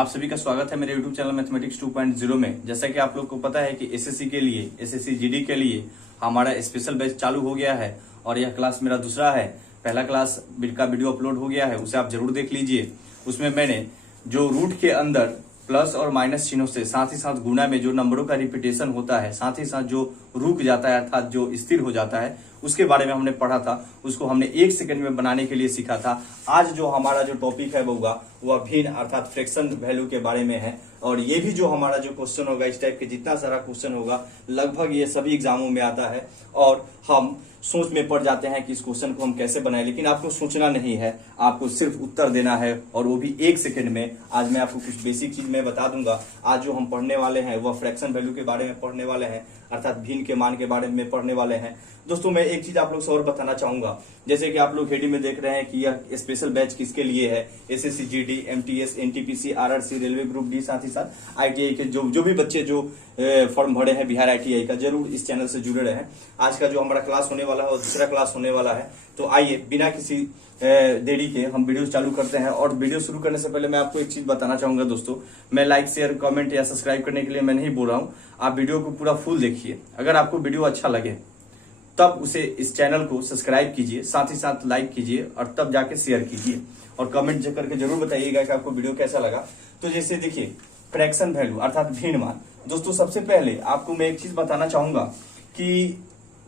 आप सभी का स्वागत है मेरे YouTube चैनल मैथमेटिक्स 2.0 में। जैसा कि आप लोग को पता है कि एसएससी के लिए, एसएससी जीडी के लिए हमारा स्पेशल बैच चालू हो गया है और यह क्लास मेरा दूसरा है। पहला क्लास का वीडियो अपलोड हो गया है, उसे आप जरूर देख लीजिए। उसमें मैंने जो रूट के अंदर प्लस और माइनस चिन्हों से साथ ही साथ गुणा में जो नंबरों का रिपीटेशन होता है, साथ ही साथ जो रुक जाता है अर्थात जो स्थिर हो जाता है, उसके बारे में हमने पढ़ा था। उसको हमने 1 सेकंड में बनाने के लिए सीखा था। आज जो हमारा जो टॉपिक है वह भिन्न अर्थात फ्रैक्शन वैल्यू के बारे में है। और ये भी जो हमारा जो क्वेश्चन होगा, इस टाइप के जितना सारा क्वेश्चन होगा लगभग ये सभी एग्जामों में आता है और हम सोच में पड़ जाते हैं कि इस क्वेश्चन को हम कैसे बनाएं। लेकिन आपको सोचना नहीं है, आपको सिर्फ उत्तर देना है और वो भी 1 सेकंड में। आज मैं आपको कुछ बेसिक चीज मैं बता दूंगा। आज जो हम पढ़ने वाले हैं वह फ्रैक्शन वैल्यू के बारे में पढ़ने वाले हैं, अर्थात भिन्न के मान के बारे में पढ़ने वाले हैं। दोस्तों मैं एक चीज आप लोग से और बताना चाहूंगा, जैसे कि आप लोग हेडिंग में देख रहे हैं कि यह स्पेशल बैच किसके लिए है। SSC GD, MTS, NTPC, RRC, railway group D, साथ ही साथ आईटीआई के जो भी बच्चे जो फॉर्म भरे हैं बिहार आईटीआई का, जरूर इस चैनल से जुड़े रहे। आज का जो हमारा क्लास होने वाला है और दूसरा क्लास होने वाला है। तो आइए बिना किसी देरी के हम वीडियो चालू करते हैं। और वीडियो शुरू करने से पहले मैं आपको एक चीज बताना चाहूंगा दोस्तों, मैं लाइक शेयर कमेंट या सब्सक्राइब करने के लिए मैं नहीं बोल रहा हूँ। आप वीडियो को पूरा फुल देखिए। अगर आपको वीडियो अच्छा लगे तब उसे इस चैनल को सब्सक्राइब कीजिए, साथ ही साथ लाइक कीजिए और तब जाके शेयर कीजिए और कमेंट करके जरूर बताइएगा कि आपको वीडियो कैसा लगा। तो जैसे देखिए फ्रैक्शन वैल्यू अर्थात भिन्न मान। दोस्तों सबसे पहले आपको मैं एक चीज बताना चाहूंगा कि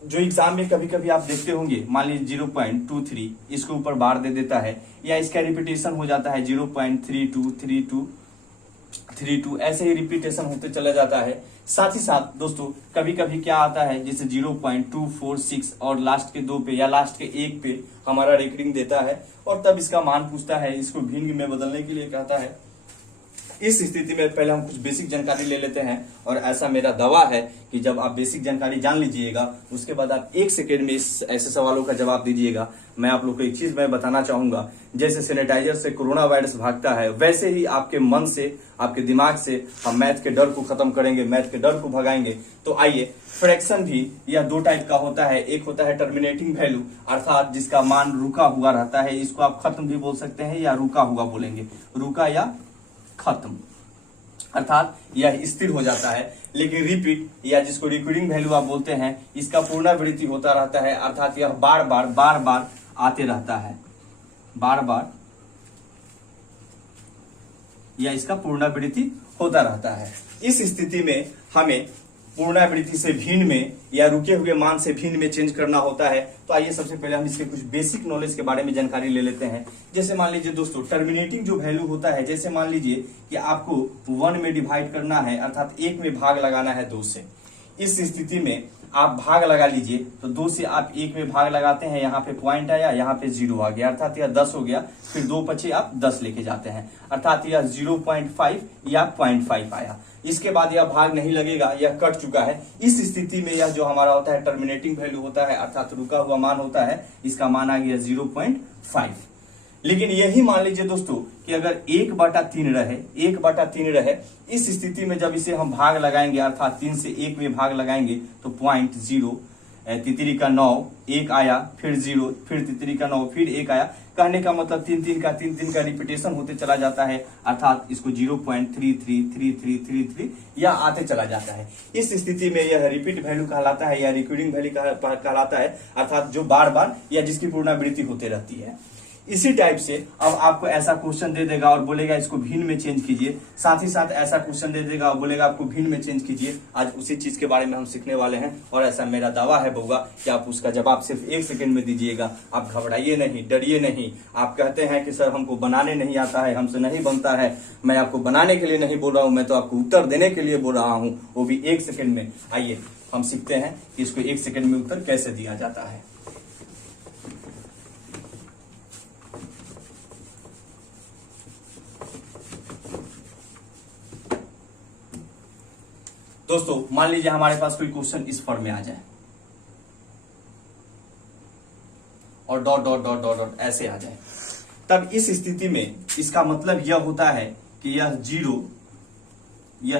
जो एग्जाम में कभी कभी आप देखते होंगे, मान लीजिए 0.23 इसके ऊपर बार दे देता है या इसका रिपीटेशन हो जाता है 0.3232 ऐसे ही रिपीटेशन होते चला जाता है। साथ ही साथ दोस्तों कभी कभी क्या आता है, जैसे 0.246 और लास्ट के 2 पे या लास्ट के 1 पे हमारा रेकरिंग देता है और तब इसका मान पूछता है, इसको भिन्न में बदलने के लिए कहता है। इस स्थिति में पहले हम कुछ बेसिक जानकारी ले लेते हैं और ऐसा मेरा दावा है कि जब आप बेसिक जानकारी जान लीजिएगा उसके बाद आप 1 सेकेंड में इस ऐसे सवालों का जवाब दीजिएगा। मैं आप लोग को एक चीज मैं बताना चाहूंगा, जैसे सैनिटाइजर से कोरोना वायरस भागता है, वैसे ही आपके मन से, आपके दिमाग से हम मैथ के डर को खत्म करेंगे, मैथ के डर को भगाएंगे। तो आइए, फ्रैक्शन भी यह 2 टाइप का होता है। एक होता है टर्मिनेटिंग वैल्यू अर्थात जिसका मान रुका हुआ रहता है, इसको आप खत्म भी बोल सकते हैं या रुका हुआ बोलेंगे, रुका या खत्म, अर्थात यह स्थिर हो जाता है। लेकिन रिपीट या जिसको रिकरिंग वैल्यू आप बोलते हैं, इसका पुनरावृत्ति होता रहता है, अर्थात यह बार बार आते रहता है, बार बार या इसका पुनरावृत्ति होता रहता है। इस स्थिति में हमें पुनरावृत्ति से भिन्न में या रुके हुए मान से भिन्न में चेंज करना होता है। तो आइए सबसे पहले हम इसके कुछ बेसिक नॉलेज के बारे में जानकारी ले लेते हैं। जैसे मान लीजिए दोस्तों टर्मिनेटिंग जो वैल्यू होता है, जैसे मान लीजिए कि आपको 1 में डिवाइड करना है, अर्थात 1 में भाग लगाना है 2 से। इस स्थिति में आप भाग लगा लीजिए, तो 2 से आप 1 में भाग लगाते हैं, यहाँ पे पॉइंट आया, यहाँ पे 0 आ गया, अर्थात यह 10 हो गया। फिर 2 बचे, आप 10 लेके जाते हैं, अर्थात यह 0.5 या 0.5 आया। इसके बाद यह भाग नहीं लगेगा, यह कट चुका है। इस स्थिति में यह जो हमारा होता है टर्मिनेटिंग वैल्यू होता है, अर्थात रुका हुआ मान होता है, इसका मान आ गया 0.5। लेकिन यही मान लीजिए दोस्तों कि अगर 1/3 रहे, 1/3 रहे, इस स्थिति में जब इसे हम भाग लगाएंगे, अर्थात 3 से 1 में भाग लगाएंगे, तो 0.0 तितरी का 9 1 आया, फिर 0, फिर तितरी का 9, फिर 1 आया। कहने का मतलब 3 का रिपीटेशन होते चला जाता है, अर्थात इसको 0.333333 या आते चला जाता है। इस स्थिति में यह रिपीट वैल्यू कहलाता है या रिकरिंग वैल्यू कहलाता है, अर्थात जो बार बार या जिसकी पुनरावृत्ति होते रहती है। इसी टाइप से अब आपको ऐसा क्वेश्चन दे देगा और बोलेगा इसको भिन्न में चेंज कीजिए, साथ ही साथ ऐसा क्वेश्चन दे देगा और बोलेगा आपको भिन्न में चेंज कीजिए। आज उसी चीज के बारे में हम सीखने वाले हैं और ऐसा मेरा दावा है बउआ कि आप उसका जवाब सिर्फ 1 सेकंड में दीजिएगा। आप घबराइए नहीं, डरिए नहीं। आप कहते हैं कि सर हमको बनाने नहीं आता है, हमसे नहीं बनता है। मैं आपको बनाने के लिए नहीं बोल रहा हूं, मैं तो आपको उत्तर देने के लिए बोल रहा हूं, वो भी 1 सेकंड में। आइए हम सीखते हैं कि इसको 1 सेकंड में उत्तर कैसे दिया जाता है। दोस्तों मान लीजिए हमारे पास कोई क्वेश्चन इस फॉर्म में आ जाए और dot dot dot dot dot ऐसे आ जाए, तब इस स्थिति में इसका मतलब यह होता है कि यह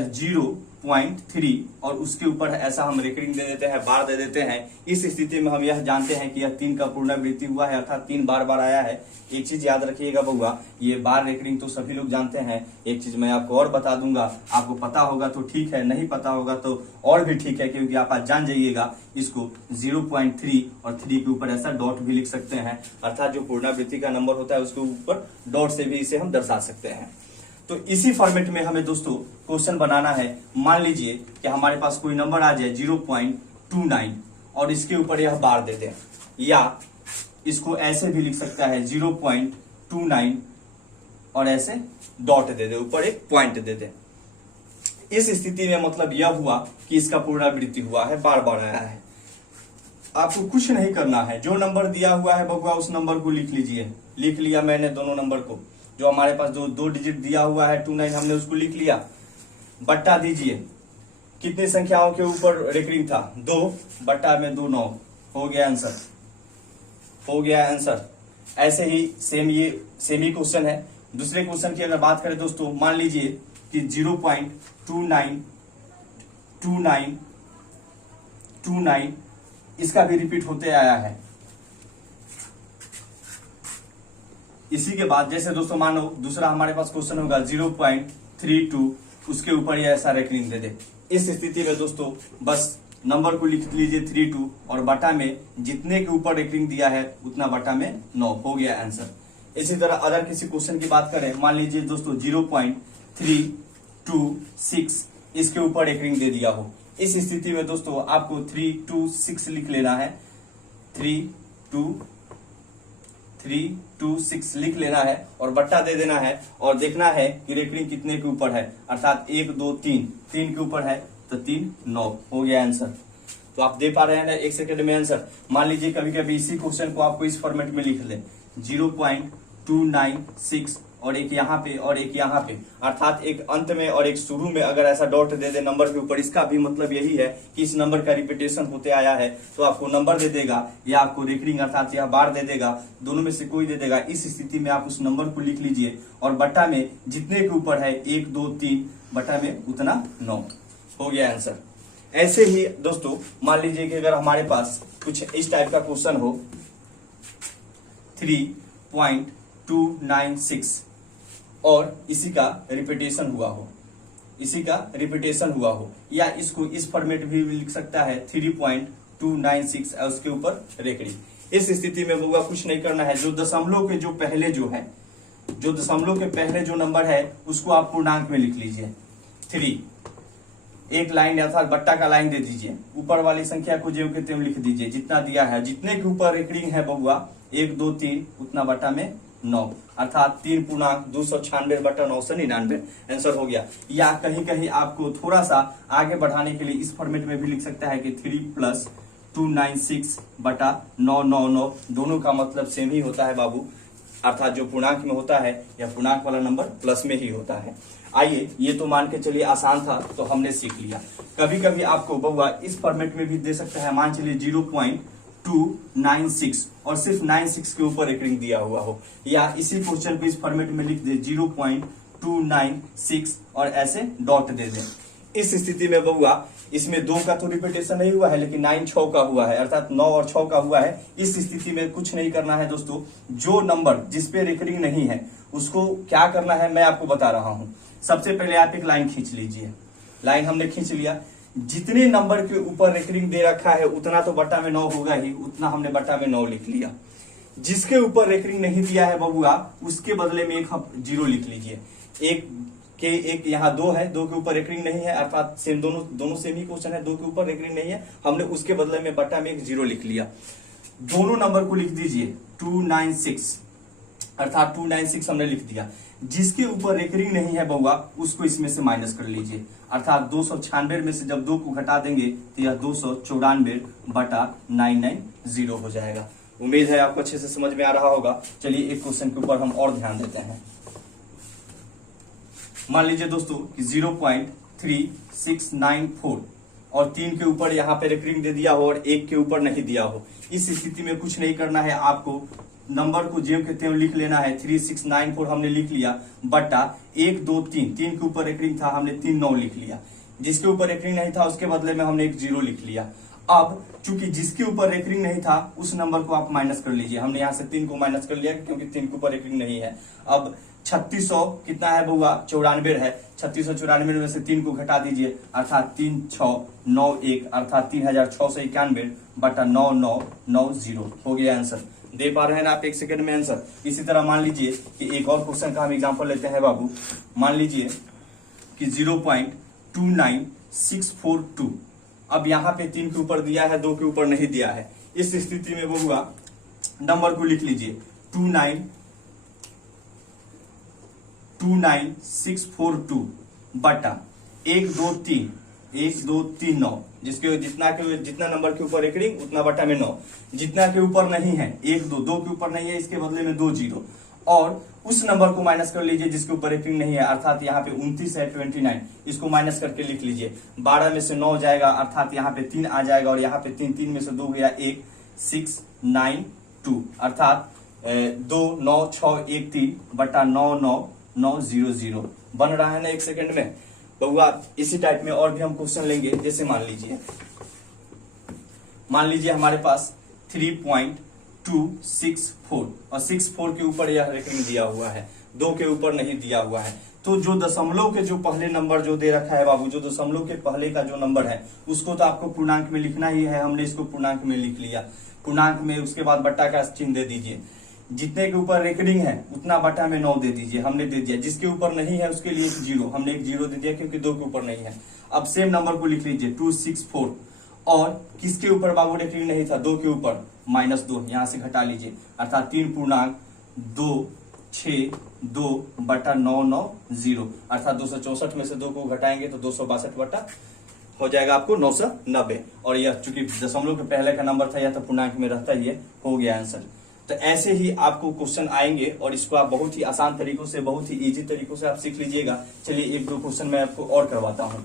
जीरो 0.3 और उसके ऊपर ऐसा हम रेकरिंग दे देते हैं, बार दे देते हैं। इस स्थिति में हम यह जानते हैं कि यह 3 का पुनरावृत्ति हुआ है, अर्थात 3 बार बार आया है। एक चीज याद रखिएगा बउआ, ये बार रेकरिंग तो सभी लोग जानते हैं। एक चीज मैं आपको और बता दूंगा, आपको पता होगा तो ठीक है, नहीं पता होगा तो और भी ठीक है, क्योंकि आप आज जान जाइएगा इसको 0.3 और 3 के ऊपर ऐसा डॉट भी लिख सकते हैं, अर्थात जो पुनरावृत्ति का नंबर होता है उसके ऊपर डॉट से भी इसे हम दर्शा सकते हैं। तो इसी फॉर्मेट में हमें दोस्तों क्वेश्चन बनाना है। मान लीजिए कि हमारे पास कोई नंबर आ जाए 0.29 और इसके ऊपर यह बार दे दें, या इसको ऐसे भी लिख सकता है 0.29 और ऐसे डॉट दे दे, ऊपर एक पॉइंट दे दे। इस स्थिति में मतलब यह हुआ कि इसका पुनरावृत्ति हुआ है, बार बार आया है। आपको कुछ नहीं करना है, जो नंबर दिया हुआ है बबुआ उस नंबर को लिख लीजिए। लिख लिया मैंने दोनों नंबर को, जो हमारे पास दो डिजिट दिया हुआ है 29 हमने उसको लिख लिया, बट्टा दीजिए। कितनी संख्याओं के ऊपर रेकरिंग था? 2 बट्टा में 2 9 हो गया आंसर, हो गया आंसर। ऐसे ही सेम ही क्वेश्चन है। दूसरे क्वेश्चन की अगर बात करें दोस्तों, मान लीजिए कि 0.29 इसका भी रिपीट होते आया है। इसी के बाद जैसे दोस्तों मानो दूसरा हमारे पास क्वेश्चन होगा 0.32, उसके ऊपर ये ऐसा रेकरिंग दे दे। इस स्थिति में दोस्तों बस नंबर को लिख लीजिए 32 और बटा में जितने के ऊपर रेकरिंग दिया है उतना बटा में 9, हो गया आंसर। इसी तरह अगर किसी क्वेश्चन की बात करें, मान लीजिए दोस्तों 0.326 इसके ऊपर रेकरिंग दे दिया हो। इस स्थिति में दोस्तों आपको 326 लिख लेना है, 326 लिख लेना है और बट्टा दे देना है और देखना है कि रेकरिंग कितने के ऊपर है, अर्थात 1 2 3 के ऊपर है तो 3 9, हो गया आंसर। तो आप दे पा रहे हैं ना 1 सेकंड में आंसर। मान लीजिए कभी कभी इसी क्वेश्चन को आपको इस फॉर्मेट में लिख ले, 0.296 और एक यहाँ पे और एक यहाँ पे, अर्थात एक अंत में और एक शुरू में अगर ऐसा डॉट दे दे नंबर के ऊपर, इसका भी मतलब यही है कि इस नंबर का रिपीटेशन होते आया है, तो आपको नंबर दे देगा या आपको रेकरिंग अर्थात यह बार दे देगा, दोनों में से कोई दे देगा। इस स्थिति में आप उस नंबर को लिख लीजिए और बट्टा में जितने के ऊपर है 1 2 3 बट्टा में उतना 9, हो गया आंसर। ऐसे ही दोस्तों मान लीजिए कि अगर हमारे पास कुछ इस टाइप का क्वेश्चन हो 3.296 और इसी का रिपीटेशन हुआ हो, या इसको इस फॉर्मेट भी लिख सकता है 3.296 और उसके ऊपर रेकरिंग। इस स्थिति में बउआ कुछ नहीं करना है, जो दशमलव के पहले जो नंबर है उसको आप पूर्णांक में लिख लीजिए 3, एक लाइन अर्थात बट्टा का लाइन दे दीजिए, ऊपर वाली संख्या को ज्यों के त्यों लिख दीजिए जितना दिया है, जितने के ऊपर रेकरिंग है बउआ 1 2 3 उतना बट्टा में 9, अर्थात 3 पूर्णांक 296 बटा 999 आंसर हो गया। या कहीं कहीं आपको थोड़ा सा आगे बढ़ाने के लिए इस फॉर्मेट में भी लिख सकता है कि 3+296 बटा 999, दोनों का मतलब सेम ही होता है बाबू, अर्थात जो पूर्णांक में होता है या पूर्णांक वाला नंबर प्लस में ही होता है। आइए, ये तो मान के चलिए आसान था तो हमने सीख लिया। कभी कभी आपको बउआ इस फॉर्मेट में भी दे सकता है, मान चलिए 0.296 और सिर्फ 96 के ऊपर रेकरिंग दिया हुआ हो, या इसी क्वेश्चन को इस फॉर्मेट में लिख दे 0.296 और ऐसे डॉट दे दे। इस स्थिति में बउआ इसमें 2 का तो रिपीटेशन नहीं हुआ है, लेकिन 9 6 का हुआ है, अर्थात 9 और 6 का हुआ है। इस स्थिति में कुछ नहीं करना है दोस्तों, जो नंबर जिसपे रेकरिंग नहीं है उसको क्या करना है मैं आपको बता रहा हूं। सबसे पहले आप एक लाइन खींच लीजिए, लाइन हमने खींच लिया, जितने नंबर के ऊपर रेकरिंग दे रखा है उतना तो बट्टा में 9 होगा ही, उतना हमने बट्टा में 9 लिख लिया। जिसके ऊपर रेकरिंग नहीं दिया है बबुआ उसके बदले में एक 0 लिख लीजिए। एक यहाँ 2 है, 2 के ऊपर रेकरिंग नहीं है, अर्थात सेम दोनों सेम ही क्वेश्चन है, 2 के ऊपर रेकरिंग नहीं है, हमने उसके बदले में बट्टा में एक 0 लिख लिया। दोनों नंबर को लिख दीजिए 296, अर्थात 296 हमने लिख दिया। जिसके ऊपर रेकरिंग नहीं है बउआ उसको इसमें से माइनस कर लीजिए, अर्थात 296 में से जब 2 को घटा देंगे तो यह 294 बटा 990 हो जाएगा। उम्मीद है आपको अच्छे से समझ में आ रहा होगा। चलिए एक क्वेश्चन के ऊपर हम और ध्यान देते हैं। मान लीजिए दोस्तों कि 0.3694 और 3 के ऊपर यहाँ पे रेकरिंग दे दिया हो और 1 के ऊपर नहीं दिया हो। इस स्थिति में कुछ नहीं करना है, आपको नंबर को ज्यों के त्यों लिख लेना है। 3694 हमने लिख लिया, बटा 1 2 3 के ऊपर रेकरिंग था, हमने 3 9 लिख लिया। जिसके ऊपर रेकरिंग नहीं था उसके बदले में हमने एक 0 लिख लिया। अब चूंकि जिसके ऊपर रेकरिंग नहीं था उस नंबर को आप माइनस कर लीजिए। हमने यहाँ से 3 को माइनस कर लिया क्योंकि 3 के ऊपर रेकरिंग नहीं है। अब 3600 कितना है बउआ, 94 है। 3694 में से 3 को घटा दीजिए अर्थात 3691 अर्थात 3691 बटा 9990 हो गया आंसर। दे पा रहे हैं ना आप एक सेकंड में आंसर। इसी तरह मान लीजिए कि एक और क्वेश्चन का हम एग्जांपल लेते हैं बाबू। मान लीजिए कि 0.29642। अब यहाँ पे 3 के ऊपर दिया है, 2 के ऊपर नहीं दिया है। इस स्थिति में बउआ नंबर को लिख लीजिए 29642 बटा 1239 जिसके जितना नंबर के ऊपर रेकरिंग उतना बटा में 9। जितना के ऊपर नहीं है 1 2 के ऊपर नहीं है, इसके बदले में 2 0 और उस नंबर को माइनस कर लीजिए जिसके ऊपर रेकरिंग नहीं है अर्थात यहाँ पे 29 है 29। इसको माइनस करके लिख लीजिए। 12 में से 9 जाएगा अर्थात यहाँ पे 3 आ जाएगा और यहाँ पे 3 में से 2 गया 1 692 अर्थात 29613 बटा 99900 बन रहा है ना एक सेकंड में बउआ। इसी टाइप में और भी हम क्वेश्चन लेंगे। जैसे मान लीजिए हमारे पास 3.264 और 64 के ऊपर यह रेकरिंग दिया हुआ है, 2 के ऊपर नहीं दिया हुआ है। तो जो दशमलव के जो पहले नंबर जो दे रखा है बाबू, जो दशमलव के पहले का जो नंबर है उसको तो आपको पूर्णांक में लिखना ही है। हमने इसको पूर्णांक में लिख लिया। पूर्णांक में उसके बाद बट्टा का चिन्ह दे दीजिए। जितने के ऊपर रेकरिंग है उतना बटा में 9 दे दीजिए। हमने दे दिया। जिसके ऊपर नहीं है उसके लिए 0, हमने एक 0 दे दिया क्योंकि 2 के ऊपर नहीं है। अब सेम नंबर को लिख लीजिए 264 और किसके ऊपर बाबू रेकरिंग नहीं था, 2 के ऊपर -2 यहां से घटा लीजिए अर्थात 3.262 बटा 990 अर्थात 264 में से 2 को घटाएंगे तो 262 बटा हो जाएगा आपको 990। और यह चूंकि दशमलव के पहले का नंबर था यह तो पूर्णांक में रहता ही है। हो गया आंसर। तो ऐसे ही आपको क्वेश्चन आएंगे और इसको आप बहुत ही आसान तरीकों से, बहुत ही इजी तरीकों से आप सीख लीजिएगा। चलिए 1-2 क्वेश्चन मैं आपको और करवाता हूं।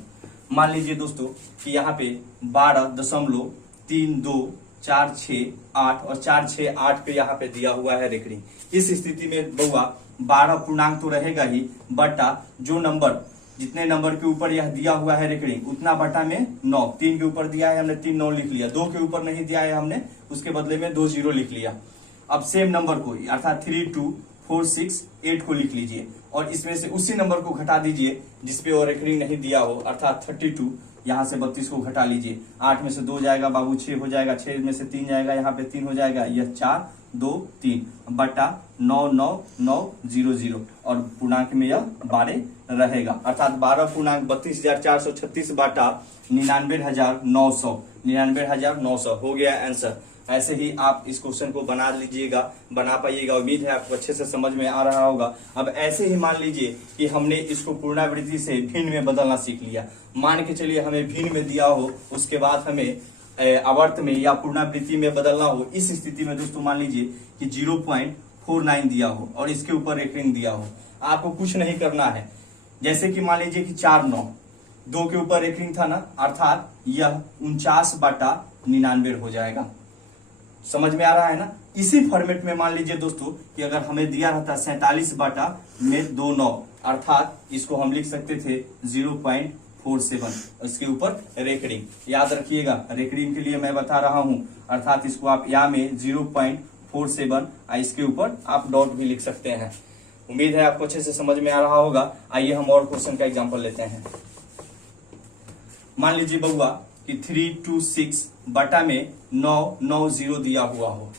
मान लीजिए दोस्तों कि यहाँ पे 12.3246 और 468 पे यहाँ पे दिया हुआ है रेकरिंग। इस स्थिति में बउआ 12 पूर्णांक तो रहेगा ही बटा जो नंबर, जितने नंबर के ऊपर यह दिया हुआ है रेकरिंग उतना बटा में 9। 3 के ऊपर दिया है हमने 3 9 लिख लिया। 2 के ऊपर नहीं दिया है हमने उसके बदले में 2 0 लिख लिया। अब सेम नंबर को अर्थात 32468 को लिख लीजिए और इसमें से उसी नंबर को घटा दीजिए जिसपे और रेकरिंग नहीं दिया हो अर्थात 32। यहाँ से 32 को घटा लीजिए। 8 में से 2 जाएगा बाबू 6 हो जाएगा। 6 में से 3 जाएगा यहाँ पे 3 हो जाएगा। यह 4 2 3 बटा 99900 और पूर्णांक में यह 12 रहेगा अर्थात 12 पूर्णांक 32,436 बटा 99,900 99,900 हो गया आंसर। ऐसे ही आप इस क्वेश्चन को बना लीजिएगा, बना पाइएगा। उम्मीद है आपको अच्छे से समझ में आ रहा होगा। अब ऐसे ही मान लीजिए कि हमने इसको पुनरावृत्ति से भिन्न में बदलना सीख लिया। मान के चलिए हमें भिन्न में दिया हो, उसके बाद हमें आवर्त में या पुनरावृत्ति में बदलना हो। इस स्थिति में दोस्तों मान लीजिए कि 0.49 दिया हो और इसके ऊपर रेकरिंग दिया हो। आपको कुछ नहीं करना है। जैसे कि मान लीजिए कि 49, 2 के ऊपर रेकरिंग था ना अर्थात यह 49 बटा 99 हो जाएगा। समझ में आ रहा है ना। इसी फॉर्मेट में मान लीजिए दोस्तों कि अगर हमें दिया रहता 47 बटा में 29 अर्थात इसको हम लिख सकते थे 0.47 इसके ऊपर रेकरिंग। याद रखिएगा रेकरिंग के लिए मैं बता रहा हूं अर्थात इसको आप यहाँ में 0.47 इसके ऊपर आप डॉट भी लिख सकते हैं। उम्मीद है आपको अच्छे से समझ में आ रहा होगा। आइए हम और क्वेश्चन का एग्जाम्पल लेते हैं। मान लीजिए बउआ कि 326 बटा में 990 दिया हुआ हो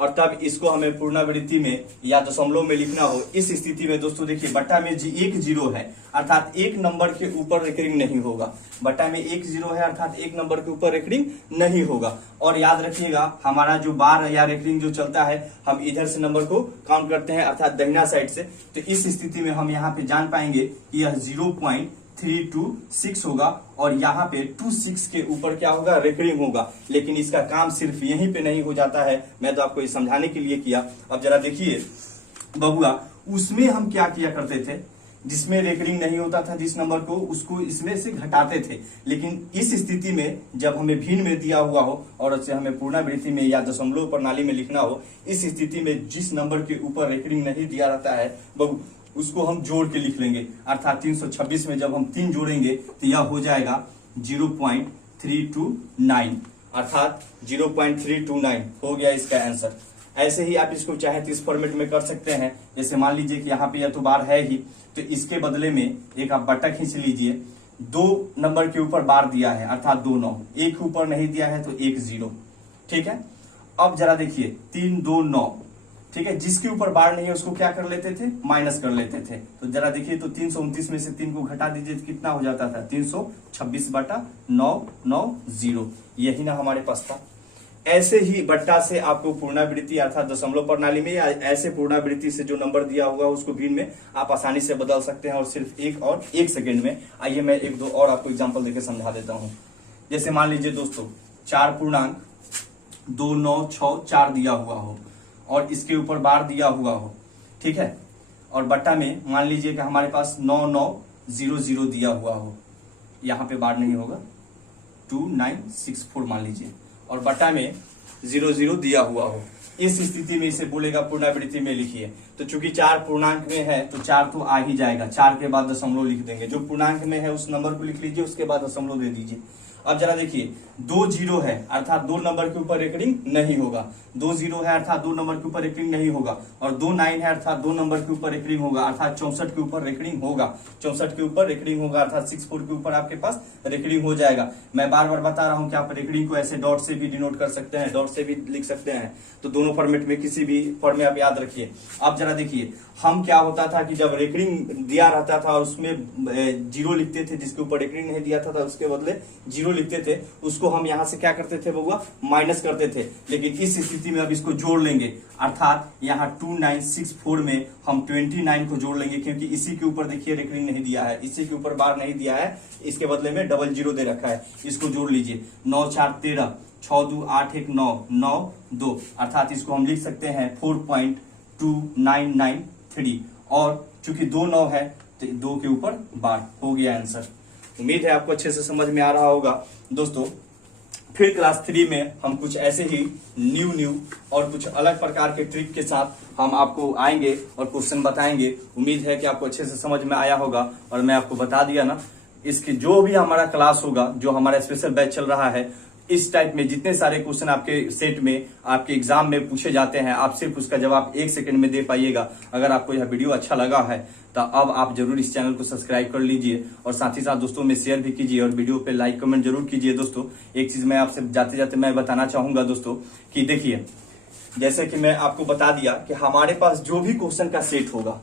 और तब इसको हमें पुनरावृत्ति में या दशमलव में लिखना हो। इस स्थिति में दोस्तों देखिए बटा में एक 0 है अर्थात एक नंबर के ऊपर रेकरिंग नहीं होगा। बटा में 1 0 है अर्थात एक नंबर के ऊपर रेकरिंग नहीं होगा। और याद रखिएगा हमारा जो बार या रेकरिंग जो चलता है हम इधर से नंबर को काउंट करते हैं अर्थात दाहिना साइड से। तो इस स्थिति में हम यहाँ पे जान पाएंगे कि यह 0.326 होगा और यहाँ पे 26 के ऊपर क्या होगा रेकरिंग होगा। लेकिन इसका काम सिर्फ यहीं पे नहीं हो जाता है, मैं तो आपको ये समझाने के लिए किया। अब जरा देखिए बबुआ उसमें हम क्या किया करते थे, जिसमें रेकरिंग नहीं होता था जिस नंबर को उसको इसमें से घटाते थे। लेकिन इस स्थिति में जब हमें भिन्न में दिया हुआ हो और उसे हमें पुनरावृत्ति में या दशमलव प्रणाली में लिखना हो, इस स्थिति में जिस नंबर के ऊपर रेकरिंग नहीं दिया रहता है उसको हम जोड़ के लिख लेंगे, अर्थात 326 में जब हम 3 जोड़ेंगे तो यह हो जाएगा 0.329, अर्थात 0.329 हो गया इसका आंसर। ऐसे ही आप इसको चाहे तो इस फॉर्मेट में कर सकते हैं। जैसे मान लीजिए कि यहाँ पे यह तो बार है ही, तो इसके बदले में एक आप बट्टा खींच लीजिए। 2 नंबर के ऊपर बार दिया है अर्थात 2 9, एक ऊपर नहीं दिया है तो 1 0, ठीक है। अब जरा देखिए 3 2 9, ठीक है, जिसके ऊपर बार नहीं है उसको क्या कर लेते थे, माइनस कर लेते थे। तो जरा देखिए तो 329 में से 3 को घटा दीजिए तो कितना हो जाता था, 326/990, यही ना हमारे पास था। ऐसे ही बट्टा से आपको पूर्णावृत्ति अर्थात दशमलव प्रणाली में या ऐसे पूर्णावृत्ति से जो नंबर दिया हुआ उसको भिन्न में आप आसानी से बदल सकते हैं, और सिर्फ 1 सेकेंड में। आइए मैं 1-2 और आपको एग्जांपल देकर समझा देता हूं। जैसे मान लीजिए दोस्तों 4.296 दिया हुआ हो और इसके ऊपर बार दिया हुआ हो, ठीक है, और बट्टा में मान लीजिए कि हमारे पास 9900 दिया हुआ हो, यहाँ पे बार नहीं होगा, 2964 मान लीजिए, और बट्टा में 00 दिया हुआ हो। इस स्थिति में इसे बोलेगा पूर्णावृत्ति में लिखिए। तो चूंकि 4 पूर्णांक में है तो 4 तो आ ही जाएगा, 4 के बाद दशमलव लिख देंगे। जो पूर्णांक में है उस नंबर को लिख लीजिए, उसके बाद दशमलव दे दीजिए। अब जरा देखिए 2 0 है अर्थात 2 नंबर के ऊपर रेकरिंग नहीं होगा, 2 0 है अर्थात 2 नंबर के ऊपर रेकरिंग नहीं होगा, और 2 9 है अर्थात 2 नंबर के ऊपर रेकरिंग होगा, अर्थात 64 के ऊपर रेकरिंग होगा, 64 के ऊपर रेकरिंग होगा, अर्थात 64 के ऊपर आपके पास रेकरिंग हो जाएगा। मैं बार बार बता रहा हूं कि आप रेकरिंग को ऐसे डॉट से भी डिनोट कर सकते हैं, डॉट से भी लिख सकते हैं, तो दोनों फॉर्मेट में किसी भी फॉर्म में आप याद रखिए। अब जरा देखिए हम क्या होता था कि जब रेकरिंग दिया रहता था और उसमें 0 लिखते थे, जिसके ऊपर रेकरिंग नहीं दिया था उसके बदले 0 लिखते थे, उसको हम यहां से क्या करते थे बउआ, माइनस करते थे। लेकिन इस स्थिति में अब इसको जोड़ लेंगे, अर्थात यहाँ 2964 में हम 29 को जोड़ लेंगे, क्योंकि इसी के ऊपर देखिए रेकरिंग नहीं दिया है, इसी के ऊपर बार नहीं दिया है, इसके बदले में 00 दे रखा है। इसको जोड़ लीजिए, 9 4 13, 6 2 8 1 9 9 2, अर्थात इसको हम लिख सकते हैं 4.2993, और चूंकि 2 9 है तो 2 के ऊपर बार हो गया आंसर। उम्मीद है आपको अच्छे से समझ में आ रहा होगा दोस्तों। फिर क्लास 3 में हम कुछ ऐसे ही न्यू और कुछ अलग प्रकार के ट्रिक के साथ हम आपको आएंगे और क्वेश्चन बताएंगे। उम्मीद है कि आपको अच्छे से समझ में आया होगा, और मैं आपको बता दिया ना, इसकी जो भी हमारा क्लास होगा, जो हमारा स्पेशल बैच चल रहा है, इस टाइप में जितने सारे क्वेश्चन आपके सेट में आपके एग्जाम में पूछे जाते हैं, आप सिर्फ उसका जवाब 1 सेकंड में दे पाइएगा। अगर आपको यह वीडियो अच्छा लगा है तो अब आप जरूर इस चैनल को सब्सक्राइब कर लीजिए, और साथ ही साथ दोस्तों में शेयर भी कीजिए, और वीडियो पे लाइक कमेंट जरूर कीजिए। दोस्तों एक चीज मैं आपसे जाते जाते मैं बताना चाहूंगा दोस्तों कि देखिए, जैसे कि मैं आपको बता दिया कि हमारे पास जो भी क्वेश्चन का सेट होगा,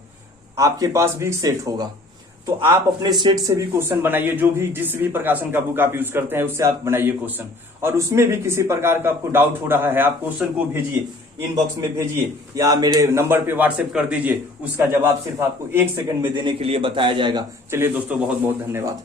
आपके पास भी सेट होगा, तो आप अपने सेट से भी क्वेश्चन बनाइए। जो भी जिस भी प्रकाशन का बुक आप यूज करते हैं उससे आप बनाइए क्वेश्चन, और उसमें भी किसी प्रकार का आपको डाउट हो रहा है, आप क्वेश्चन को भेजिए, इनबॉक्स में भेजिए या मेरे नंबर पे व्हाट्सएप कर दीजिए। उसका जवाब सिर्फ आपको 1 सेकंड में देने के लिए बताया जाएगा। चलिए दोस्तों, बहुत बहुत धन्यवाद।